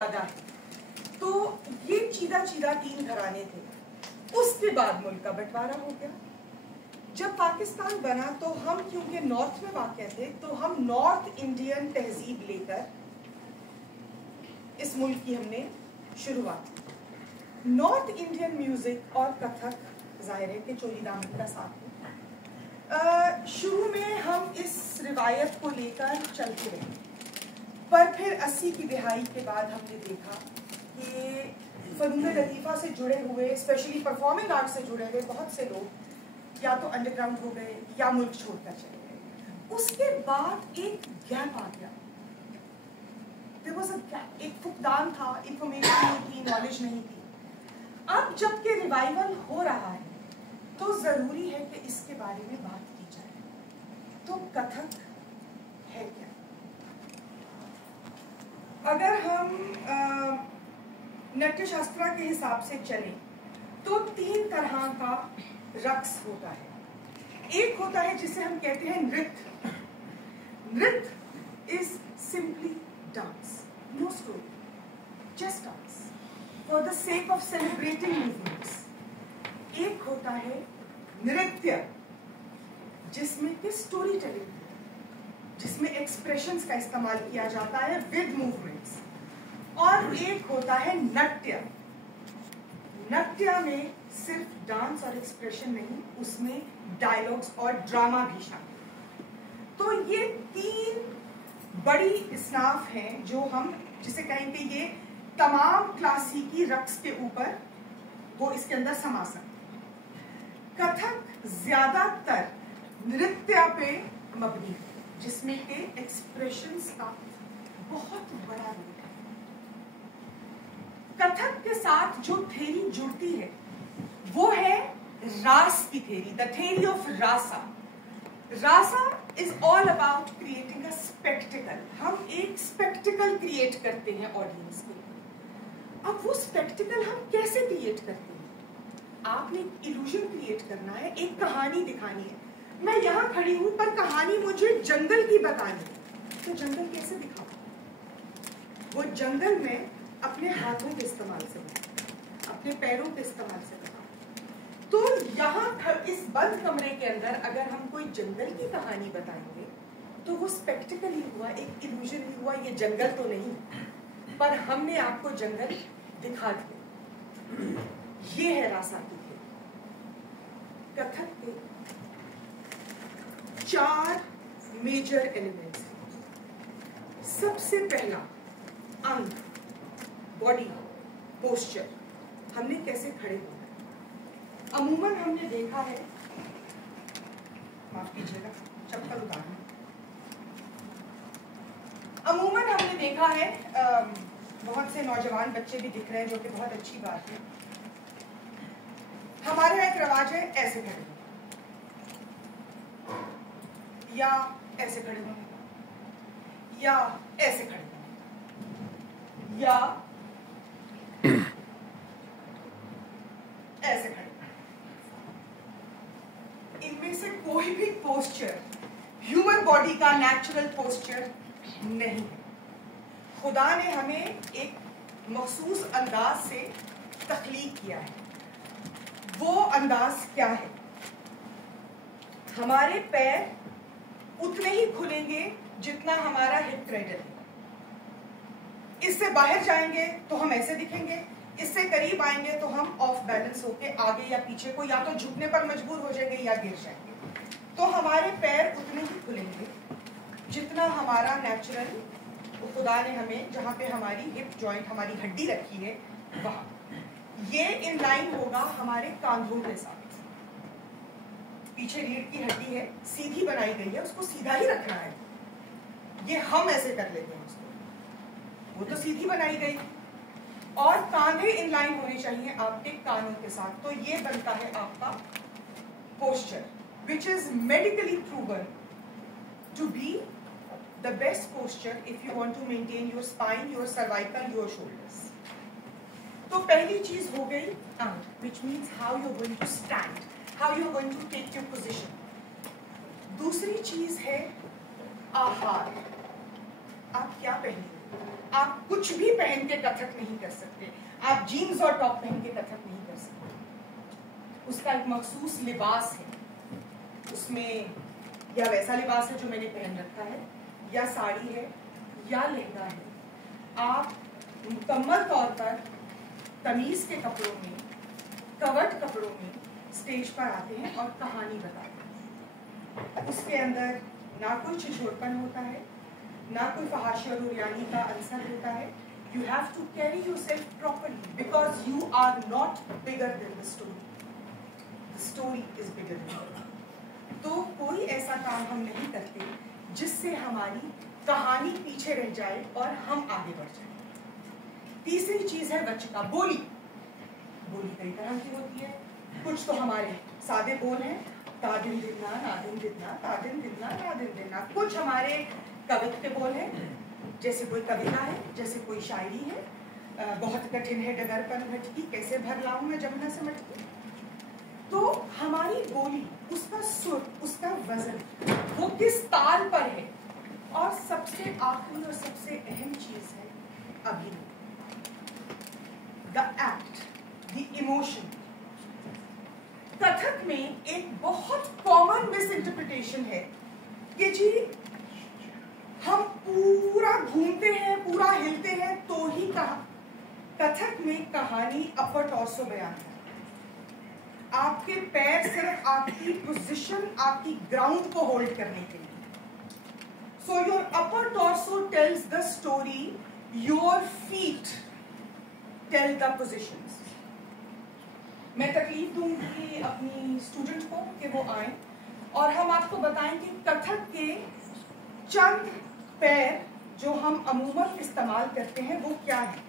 ज्यादा है। तो ये चीदा चीदा 3 घराने थे। उसके बाद मुल्क का बंटवारा हो गया। जब पाकिस्तान बना तो हम क्योंकि नॉर्थ में वाक़ थे तो हम नॉर्थ इंडियन तहजीब लेकर इस मुल्क की हमने शुरुआत की। नॉर्थ इंडियन म्यूजिक और कथक जाहिर है कि चोली दामन का साथ है। शुरू में हम इस रिवायत को लेकर चलते रहे, पर फिर 80 की दिहाई के बाद हमने देखा कि फनून लतीफ़ा से जुड़े हुए, स्पेशली परफॉर्मिंग आर्ट से जुड़े हुए बहुत से लोग या तो अंडरग्राउंड हो गए या मुल्क छोड़कर चले गए। उसके बाद एक गैप आ गया। एक फुकदान था, इंफॉर्मेशन नहीं थी, नॉलेज नहीं थी। अब जबकि रिवाइवल हो रहा है तो जरूरी है कि इसके बारे में बात की जाए। तो कथक है क्या? अगर हम नाट्य शास्त्र के हिसाब से चलें तो 3 तरह का रक्स होता है। एक होता है जिसे हम कहते हैं nritya. Nritya is simply dance, no story, just dance for the sake of celebrating movements. एक होता है नृत्य जिसमें कि स्टोरी टेलिंग, जिसमें एक्सप्रेशंस का इस्तेमाल किया जाता है विद मूवमेंट्स। और एक होता है नृत्य। नृत्य में सिर्फ डांस और एक्सप्रेशन नहीं, उसमें डायलॉग्स और ड्रामा भी शामिल। तो ये 3 बड़ी इसनाफ हैं जो हम जिसे कहेंगे ये तमाम क्लासिकी रक्स के ऊपर वो इसके अंदर समा सकते। कथक ज्यादातर नृत्य पे मबनी है जिसमें के एक्सप्रेशंस का बहुत बड़ा रोल है। कथक के साथ जो थ्योरी जुड़ती है वो है रास की theory, the theory of rasa. Rasa is all about creating a spectacle. हम एक स्पेक्टिकल क्रिएट करते हैं ऑडियंस के। अब वो स्पेक्टिकल हम कैसे क्रिएट करते हैं? आपने इल्यूजन क्रिएट करना है, एक कहानी दिखानी है। मैं यहां खड़ी हूं पर कहानी मुझे जंगल की बतानी है, तो जंगल कैसे दिखाऊं? वो जंगल में अपने हाथों के इस्तेमाल से बताऊं, अपने पैरों के इस्तेमाल से बताऊं। तो यहाँ इस बंद कमरे के अंदर अगर हम कोई जंगल की कहानी बताएंगे तो वो स्पेक्टिकल ही हुआ, एक इल्यूजन ही हुआ। ये जंगल तो नहीं, पर हमने आपको जंगल दिखा दिया। ये है रासा की थ्योरी। कथक के 4 मेजर एलिमेंट्स हैं। सबसे पहला अंग, बॉडी, पोस्चर। हमने कैसे खड़े होना है। अमूमन हमने देखा है, माफ कीजिएगा चप्पल उतारना। अमूमन हमने देखा है बहुत से नौजवान बच्चे भी दिख रहे हैं, जो कि बहुत अच्छी बात है। हमारे यहाँ एक रवाज है ऐसे खड़े होना या ऐसे खड़े होना या ऐसे खड़े होना या ऐसे खड़े। इनमें से कोई भी पोस्चर ह्यूमन बॉडी का नेचुरल पोस्चर नहीं है। खुदा ने हमें एक मखसूस अंदाज से तख्लीक किया है। वो अंदाज क्या है? हमारे पैर उतने ही खुलेंगे जितना हमारा हिप क्रेडल है। इससे बाहर जाएंगे तो हम ऐसे दिखेंगे, इससे करीब आएंगे तो हम ऑफ बैलेंस होके आगे या पीछे को या तो झुकने पर मजबूर हो जाएंगे या गिर जाएंगे। तो हमारे पैर उतने ही खुलेंगे जितना हमारा नेचुरल, खुदा ने हमें जहां पे हमारी हिप जॉइंट, हमारी हड्डी रखी है वहां। ये इन लाइन होगा हमारे कांधों के साथ। पीछे रीढ़ की हड्डी है, सीधी बनाई गई है, उसको सीधा ही रखना है। ये हम ऐसे कर लेते हैं उसको, वो तो सीधी बनाई गई। और कांधे इन लाइन होने चाहिए आपके कानों के साथ। तो ये बनता है आपका posture, which is medically proven to be the best posture if you want to maintain your spine, your cervical, your shoulders. तो पहली चीज हो गई अंग, which means how you going to stand, how you going to take your position. दूसरी चीज है आहार। आप क्या पहनेंगे? आप कुछ भी पहन के कथक नहीं कर सकते, आप जीन्स और टॉप पहन के कथक नहीं कर सकते। उसका एक मखसूस लिबास है, उसमें या वैसा लिबास है जो मैंने पहन रखा है, या साड़ी है, या लहंगा है। आप मुकम्मल तौर पर तमीज के कपड़ों में, कवर्ड कपड़ों में स्टेज पर आते हैं और कहानी बताते हैं। उसके अंदर ना कोई छिछोरपन होता है, ना कोई फहाशी और उरियानी का अंसर होता है। You have to carry yourself properly because you are not bigger than the story. The story is bigger than you. तो कोई ऐसा काम हम नहीं करते जिससे हमारी कहानी पीछे रह जाए और हम आगे बढ़ जाए। तीसरी चीज है वचका, बोली। बोली कई तरह की होती है। कुछ तो हमारे सादे बोल हैं, तादिन दिन्ना, नादिन दिन्ना, तादिन दिन्ना, नादिन दिन्ना। कुछ हमारे कवित्व के बोल हैं, जैसे कोई कविता है, जैसे कोई शायरी है। बहुत कठिन है डगर पर भटकी, कैसे भर लाऊं मैं जमुना से मटकी। तो हमारी बोली, उसका सुर, उसका वजन, वो किस ताल पर है। और सबसे आखिरी और सबसे अहम चीज है अभिनय, the act, the emotion. Kathak में एक बहुत कॉमन मिस इंटरप्रिटेशन है कि जी हम पूरा घूमते हैं, पूरा हिलते हैं तो ही कहा। कथक में कहानी अपर टॉर्सो बयान है। आपके पैर सिर्फ आपकी पोजीशन, आपकी ग्राउंड को होल्ड करने के लिए। So your upper torso tells the story, your feet tell the positions. मैं तकलीफ दूंगी अपनी स्टूडेंट को कि वो आए और हम आपको बताएं कि कथक के चंद पैर जो हम अमूमन इस्तेमाल करते हैं वो क्या है।